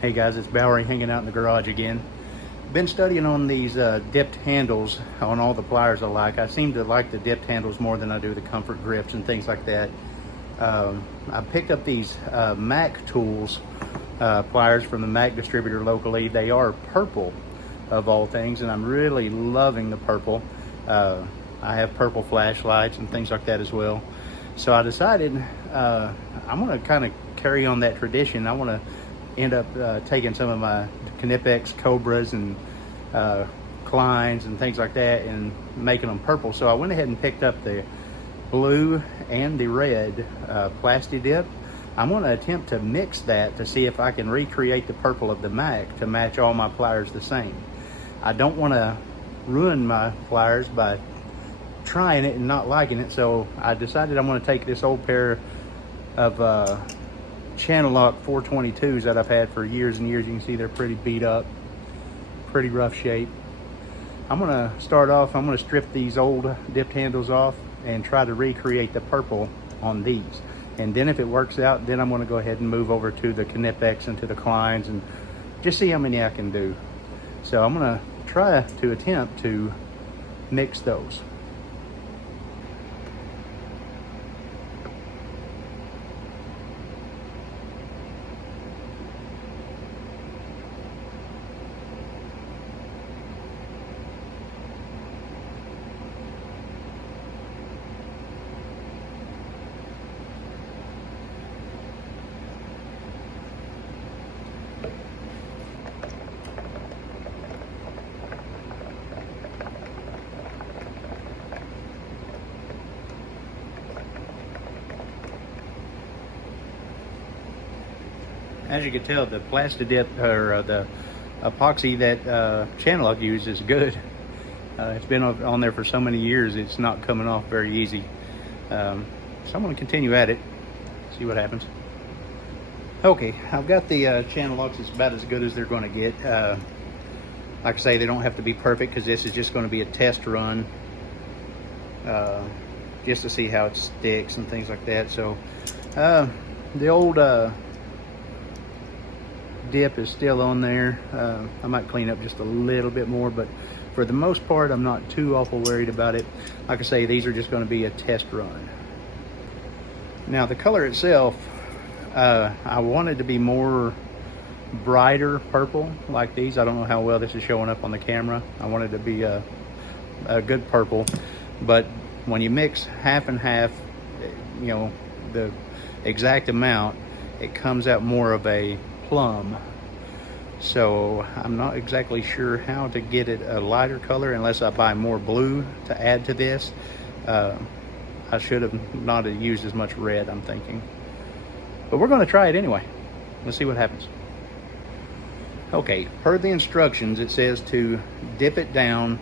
Hey guys, it's Bowery hanging out in the garage again. Been studying on these dipped handles on all the pliers I like. I seem to like the dipped handles more than I do the comfort grips and things like that. I picked up these Mac Tools pliers from the Mac distributor locally. They are purple of all things, and I'm really loving the purple. I have purple flashlights and things like that as well. So I decided I'm gonna kind of carry on that tradition. I want to end up taking some of my Knipex Cobras and Kleins and things like that and making them purple. So I went ahead and picked up the blue and the red Plasti Dip. I'm going to attempt to mix that to see if I can recreate the purple of the Mac to match all my pliers the same. I don't want to ruin my pliers by trying it and not liking it, so I decided I'm going to take this old pair of channel lock 422s that I've had for years and years. You can see they're pretty beat up, pretty rough shape. I'm gonna start off, I'm gonna strip these old dipped handles off and try to recreate the purple on these. And then if it works out, then I'm gonna go ahead and move over to the Knipex and to the Kleins and just see how many I can do. So I'm gonna try to attempt to mix those. As you can tell, the Plasti Dip or the epoxy that channel lock uses is good. It's been on there for so many years, it's not coming off very easy. So I'm going to continue at it, see what happens. Okay, I've got the channel locks. It's about as good as they're going to get. Like I say, they don't have to be perfect because this is just going to be a test run, just to see how it sticks and things like that. So the old dip is still on there. I might clean up just a little bit more, but for the most part I'm not too awful worried about it. Like I say, these are just going to be a test run. Now the color itself, I wanted to be more brighter purple like these. I don't know how well this is showing up on the camera. I wanted to be a good purple, but when you mix half and half, you know, the exact amount, it comes out more of a plum. So I'm not exactly sure how to get it a lighter color unless I buy more blue to add to this. I should have not used as much red, I'm thinking, but we're going to try it anyway. Let's see what happens. Okay, per the instructions, it says to dip it down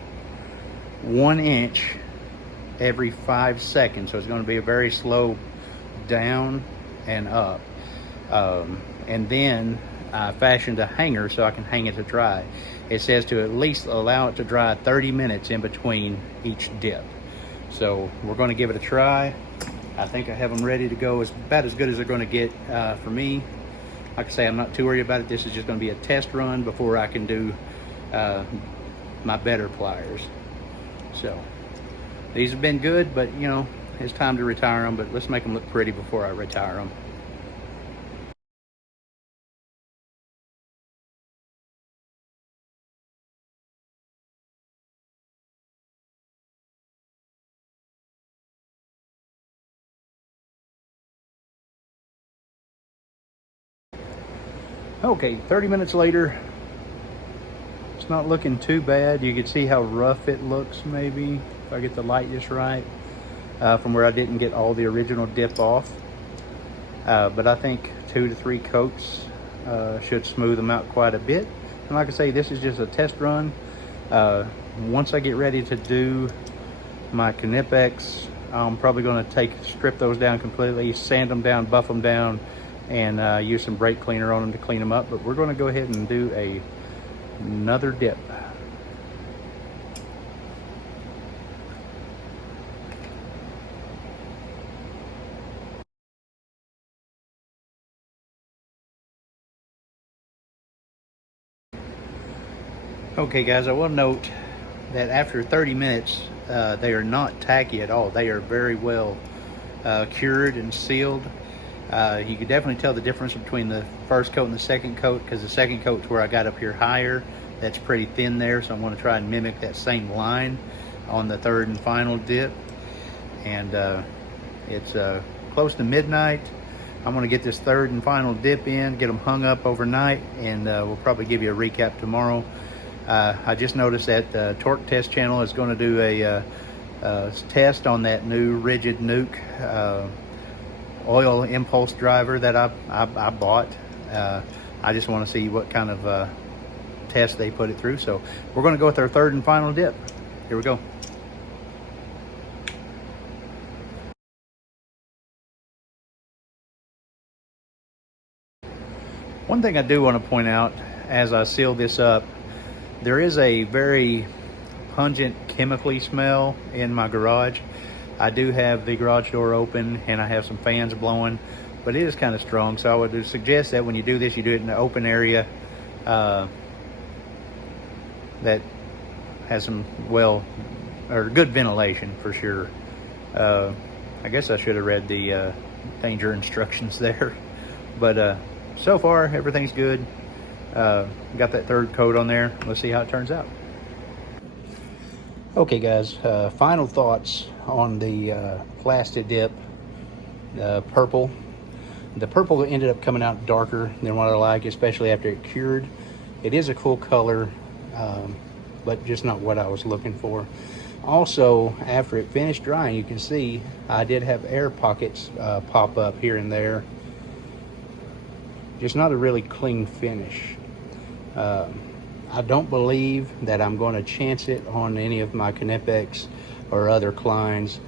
1 inch every 5 seconds. So it's going to be a very slow down and up. And then I fashioned a hanger so I can hang it to dry. It says to at least allow it to dry 30 minutes in between each dip. So we're going to give it a try. I think I have them ready to go, about as good as they're going to get for me. Like I say, I'm not too worried about it. This is just going to be a test run before I can do my better pliers. So these have been good, but you know, it's time to retire them. But let's make them look pretty before I retire them. Okay, 30 minutes later, it's not looking too bad. You can see how rough it looks, maybe, if I get the light just right, from where I didn't get all the original dip off. But I think 2 to 3 coats should smooth them out quite a bit. And like I say, this is just a test run. Once I get ready to do my Knipex, I'm probably going to strip those down completely, sand them down, buff them down, and use some brake cleaner on them to clean them up. But we're going to go ahead and do another dip. Okay guys, I will note that after 30 minutes, they are not tacky at all. They are very well cured and sealed. You can definitely tell the difference between the first coat and the second coat, because the second coat's where I got up here higher. That's pretty thin there, so I'm going to try and mimic that same line on the third and final dip. And it's close to midnight. I'm going to get this third and final dip in, get them hung up overnight, and we'll probably give you a recap tomorrow. I just noticed that the Torque Test channel is going to do a test on that new Rigid Nuke oil impulse driver that I bought. I just want to see what kind of test they put it through. So we're going to go with our third and final dip. Here we go. One thing I do want to point out as I seal this up, there is a very pungent chemically smell in my garage. I do have the garage door open and I have some fans blowing, but it is kind of strong. So I would suggest that when you do this, you do it in an open area that has some good ventilation for sure. I guess I should have read the danger instructions there, but so far everything's good. Got that third coat on there. Let's see how it turns out. Okay guys, final thoughts on the Plasti Dip purple. The purple ended up coming out darker than what I like, especially after it cured. It is a cool color, but just not what I was looking for. Also, after it finished drying, you can see I did have air pockets pop up here and there. Just not a really clean finish. I don't believe that I'm going to chance it on any of my Knipex or other Kleins.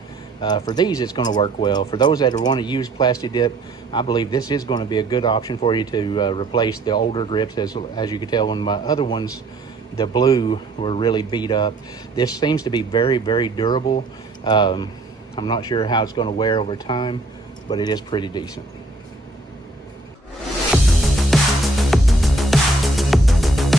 For these, it's going to work well. For those that want to use Plasti Dip, I believe this is going to be a good option for you to replace the older grips. As you can tell, when my other ones, the blue, were really beat up. This seems to be very, very durable. I'm not sure how it's going to wear over time, but it is pretty decent.